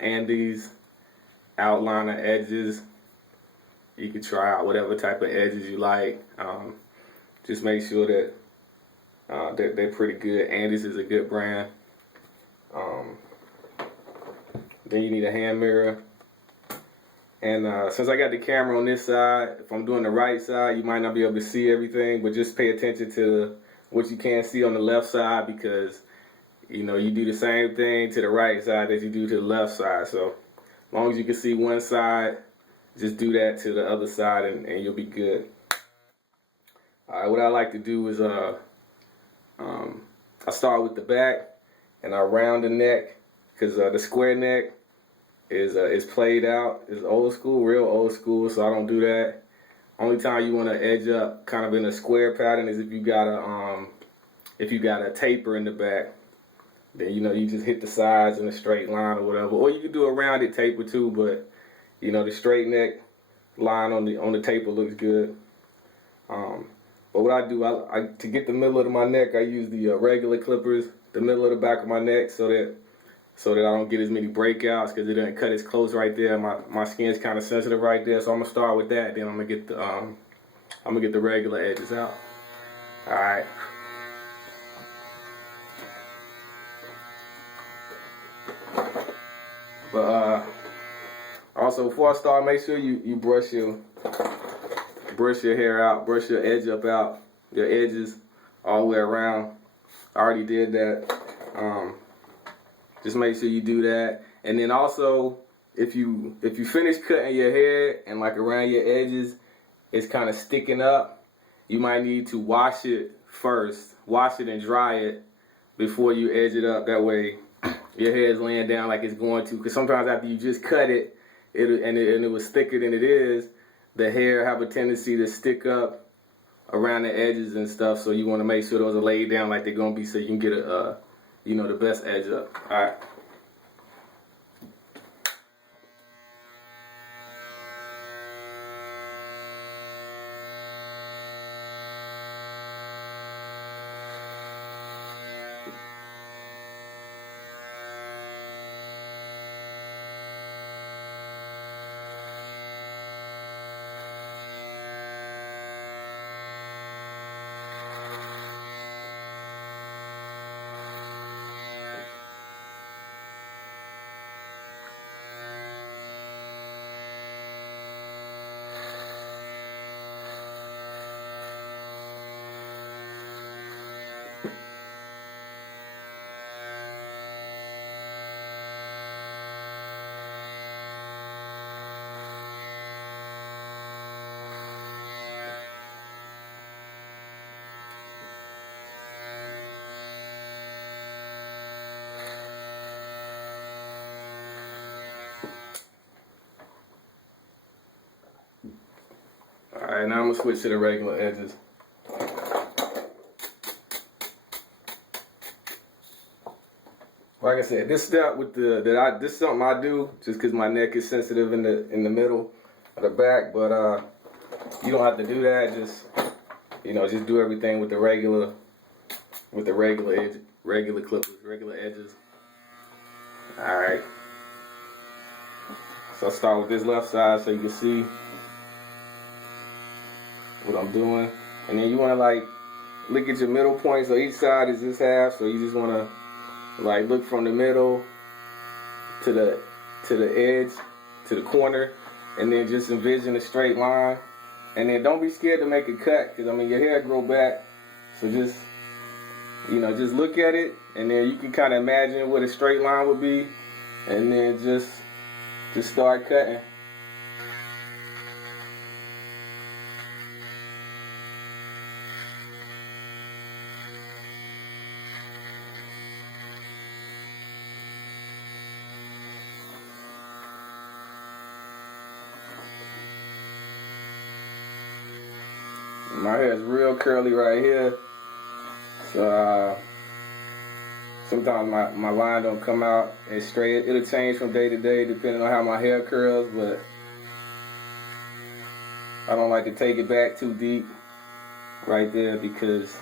Andes outliner edges. You can try out whatever type of edges you like. Just make sure that they're pretty good. Andes is a good brand. Um, then you need a hand mirror. And since I got the camera on this side, if I'm doing the right side, you might not be able to see everything, but just pay attention to what you can see on the left side, because you know you do the same thing to the right side as you do to the left side. So as long as you can see one side, just do that to the other side and you'll be good. Alright, what I like to do is I start with the back and I round the neck, because the square neck is played out, is old school, real old school, so I don't do that. Only time you want to edge up kind of in a square pattern is if you got a taper in the back. Then you know you just hit the sides in a straight line or whatever, or you can do a rounded taper too. But you know the straight neck line on the taper looks good. But what I do, I to get the middle of my neck, I use the regular clippers, the middle of the back of my neck, so that I don't get as many breakouts, because it doesn't cut as close right there. My skin's kind of sensitive right there, so I'm gonna start with that. Then I'm gonna get the regular edges out. All right. But also before I start, make sure you brush your hair out, brush your edge up out, your edges all the way around. I already did that. Just make sure you do that. And then also, if you finish cutting your hair and like around your edges, it's kind of sticking up, you might need to wash it first. Wash it and dry it before you edge it up. That way your hair is laying down like it's going to. Because sometimes after you just cut it, it was thicker than it is, the hair have a tendency to stick up around the edges and stuff. So you want to make sure those are laid down like they're gonna be, so you can get the best edge up. All right. Alright, now I'm gonna switch to the regular edges. Like I said, this step with this is something I do just because my neck is sensitive in the middle of the back, but you don't have to do that. Just do everything with the regular clippers, regular edges. Alright. So I'll start with this left side so you can see what I'm doing. And then you want to like look at your middle point. So each side is this half, so you just want to like look from the middle to the edge, to the corner, and then just envision a straight line. And then don't be scared to make a cut, because I mean your hair grow back, so just look at it, and then you can kind of imagine what a straight line would be, and then just start cutting. My hair is real curly right here, so sometimes my line don't come out as straight. It'll change from day to day depending on how my hair curls, but I don't like to take it back too deep right there, because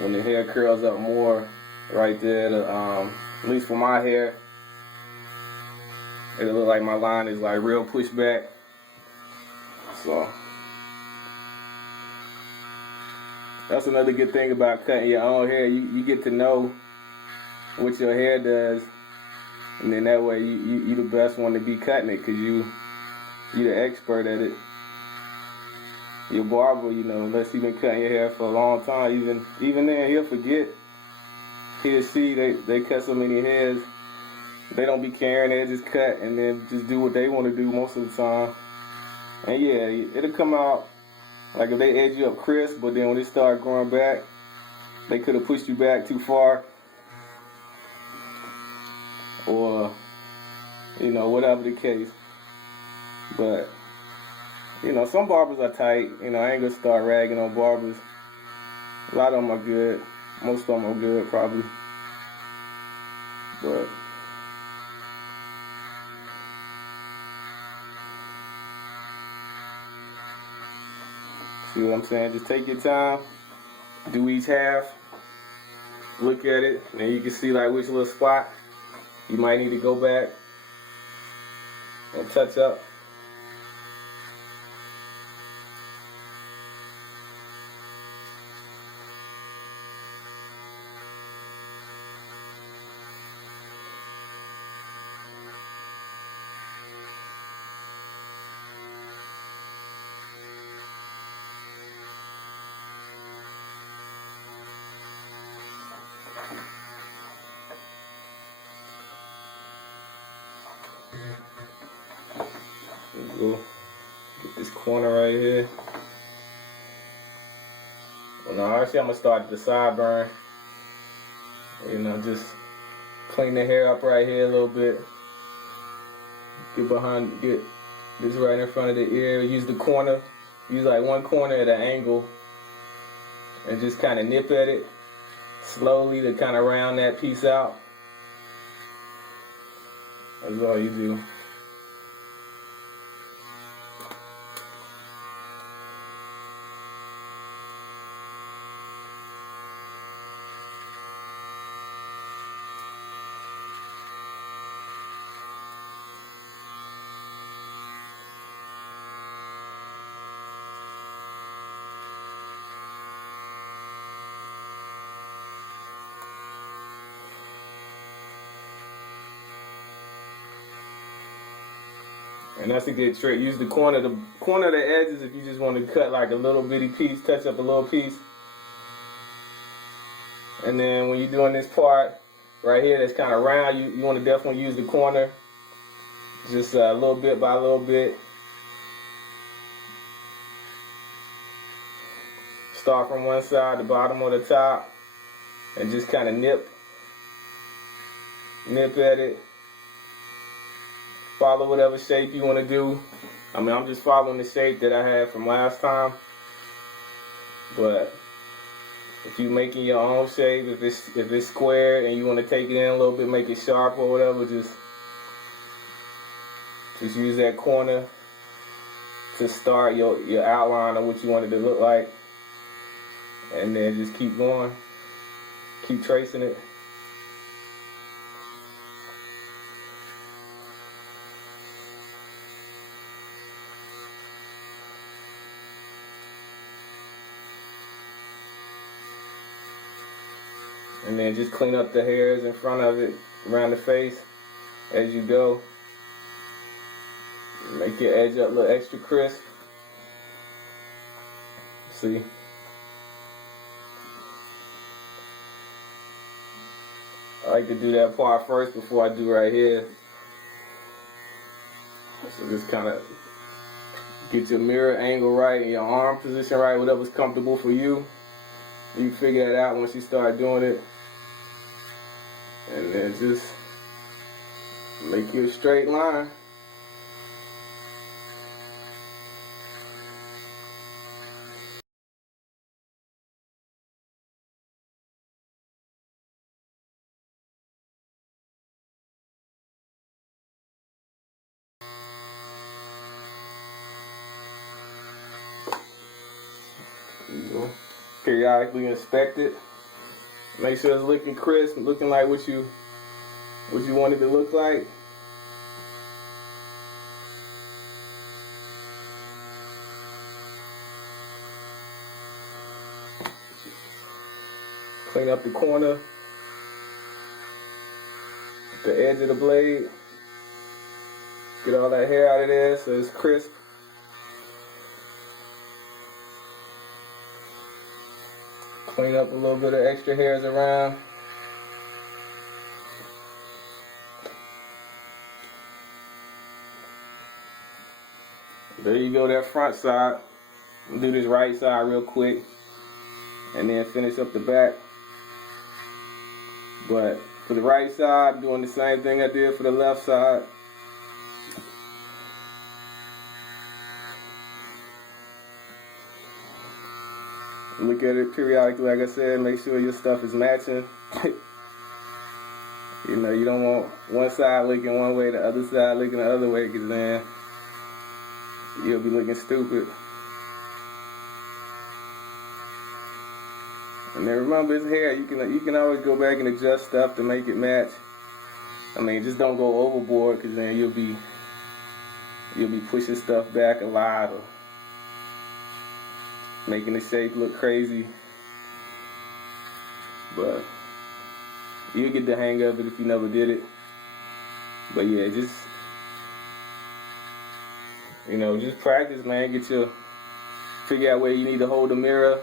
when the hair curls up more right there, at least for my hair, It'll look like my line is like real pushed back. So that's another good thing about cutting your own hair. You get to know what your hair does, and then that way you the best one to be cutting it, because you the expert at it. Your barber, unless he been cutting your hair for a long time, even then he'll forget. He'll see they cut so many hairs. They don't be caring. They just cut and then just do what they want to do most of the time. And yeah, it'll come out like if they edge you up crisp, but then when they start growing back, they could have pushed you back too far, or whatever the case. But some barbers are tight. I ain't gonna start ragging on barbers. A lot of them are good. Most of them are good, probably. But see what I'm saying? Just take your time. Do each half. Look at it, and you can see like which little spot you might need to go back and touch up. Go get this corner right here. Well, now actually I'm gonna start at the sideburn. Just clean the hair up right here a little bit. Get this right in front of the ear. Use the corner. Use like one corner at an angle, and just kind of nip at it slowly to kind of round that piece out. That's all you do. And that's a good trick. Use the corner of the edges if you just want to cut like a little bitty piece, touch up a little piece. And then when you're doing this part right here that's kind of round, you want to definitely use the corner, just a little bit by a little bit. Start from one side, the bottom or the top, and just kind of nip at it. Follow whatever shape you want to do. I'm just following the shape that I had from last time. But if you're making your own shape, if it's squared and you want to take it in a little bit, make it sharp or whatever, just use that corner to start your outline of what you want it to look like. And then just keep going. Keep tracing it. And then just clean up the hairs in front of it, around the face, as you go. Make your edge up a little extra crisp. See? I like to do that part first before I do right here. So just kind of get your mirror angle right and your arm position right, whatever's comfortable for you. You figure that out once you start doing it. And then just make you a straight line. Periodically inspect it. Make sure it's looking crisp, looking like what you want it to look like. Clean up the corner, the edge of the blade. Get all that hair out of there so it's crisp. Clean up a little bit of extra hairs around. There you go, that front side. Do this right side real quick and then finish up the back. But for the right side, doing the same thing I did for the left side. Look at it periodically, like I said, make sure your stuff is matching. You know, you don't want one side looking one way, the other side looking the other way, because then you'll be looking stupid. And then remember, it's hair. You can always go back and adjust stuff to make it match. I mean, just don't go overboard, because then you'll be pushing stuff back a lot or making the shape look crazy. But you'll get the hang of it if you never did it. But yeah, just practice, man. Figure out where you need to hold the mirror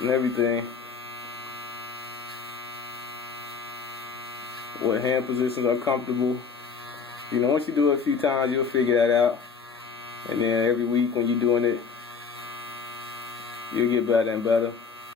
and everything. What hand positions are comfortable. You know, once you do it a few times, you'll figure that out. And then every week when you're doing it, you'll get better and better.